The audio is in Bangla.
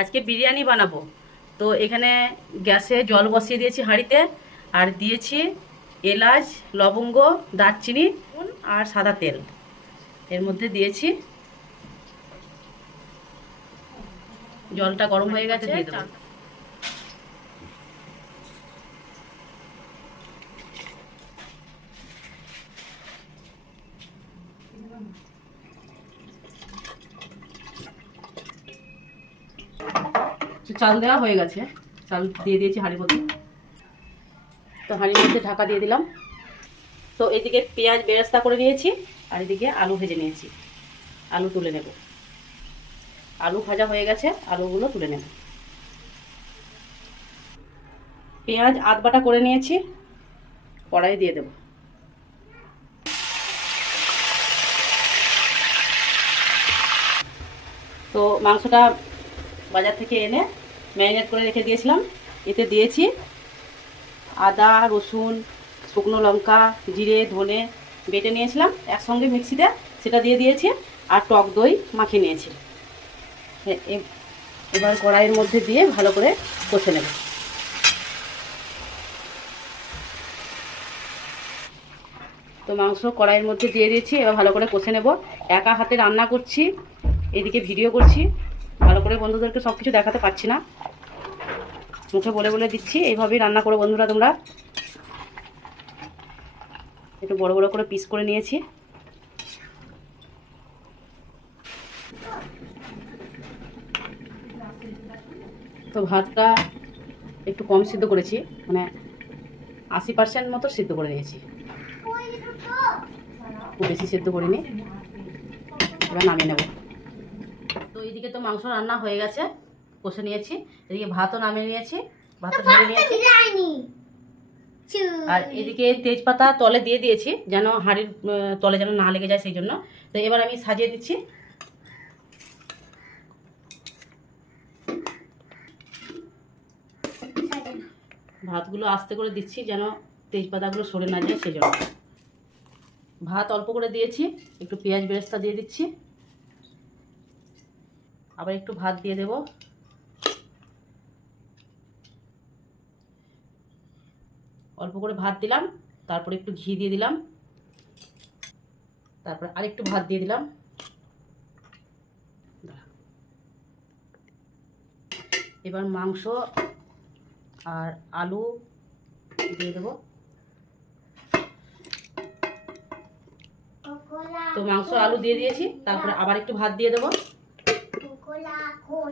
আজকে বিরিয়ানি বানাবো। তো এখানে গ্যাসে জল বসিয়ে দিয়েছি হাঁড়িতে, আর দিয়েছি এলাচ, লবঙ্গ, দারচিনি আর সাদা তেল। এর মধ্যে দিয়েছি, জলটা গরম হয়ে গেছে, দিয়ে দেবো। চাল দেওয়া হয়ে গেছে, চাল দিয়ে দিয়েছি হাঁড়ির মধ্যে। তো হাঁড়ির মধ্যে ঢাকা দিয়ে দিলাম। তো এদিকে পেঁয়াজ বেরেস্তা করে নিয়েছি, আর এদিকে আলু ভেজে নিয়েছি। আলু তুলে নেব। আলু ভাজা হয়ে গেছে, আলুগুলো তুলে নেব। পেঁয়াজ আধ বাটা করে নিয়েছি, কড়াই দিয়ে দেব। তো মাংসটা বাজার থেকে এনে ম্যারিনেট করে রেখে দিয়েছিলাম। এতে দিয়েছি আদা, রসুন, শুকনো লঙ্কা, জিরে, ধনে বেটে নিয়েছিলাম একসঙ্গে মিক্সিতে, সেটা দিয়ে দিয়েছি। আর টক দই মাখিয়ে নিয়েছি। এবার কড়াইয়ের মধ্যে দিয়ে ভালো করে কষে নেব। তো মাংস কড়াইয়ের মধ্যে দিয়ে দিয়েছি, এবার ভালো করে কষে নেব। একা হাতে রান্না করছি, এদিকে ভিডিও করছি, ভালো করে বন্ধুদেরকে সব কিছু দেখাতে পারছি না, মুখে বলে বলে দিচ্ছি। এইভাবেই রান্না করো বন্ধুরা তোমরা। একটু বড় বড় করে পিস করে নিয়েছি। তো ভাতটা একটু কম সিদ্ধ করেছি, মানে 80% মতো সিদ্ধ করে নিয়েছি, খুব বেশি সিদ্ধ করিনি। এবার নামিয়ে নেব। তো এইদিকে তো মাংস রান্না হয়ে গেছে, কষে নিয়েছি। এদিকে ভাতও নামিয়ে নিয়েছি, ভাতটা ঢেলে নিয়েছি। আর এদিকে তেজপাতা তলে দিয়ে দিয়েছি, যেন হাঁড়ির তলে যেন না লেগে যায়, সেই জন্য। তো এবার আমি সাজিয়ে দিচ্ছি। ভাতগুলো আস্তে করে দিচ্ছি, যেন তেজপাতাগুলো সরে না যায়, সেই জন্য। ভাত অল্প করে দিয়েছি, একটু পেঁয়াজ বেরেস্তা দিয়ে দিচ্ছি। আবার একটু ভাত দিয়ে দেব। অল্প করে ভাত দিলাম, তারপরে একটু ঘি দিয়ে দিলাম, তারপরে আরেকটু ভাত দিয়ে দিলাম। এবার মাংস আর আলু দিয়ে দেবো। তো মাংস আলু দিয়ে দিয়েছি, তারপরে আবার একটু ভাত দিয়ে দেবো।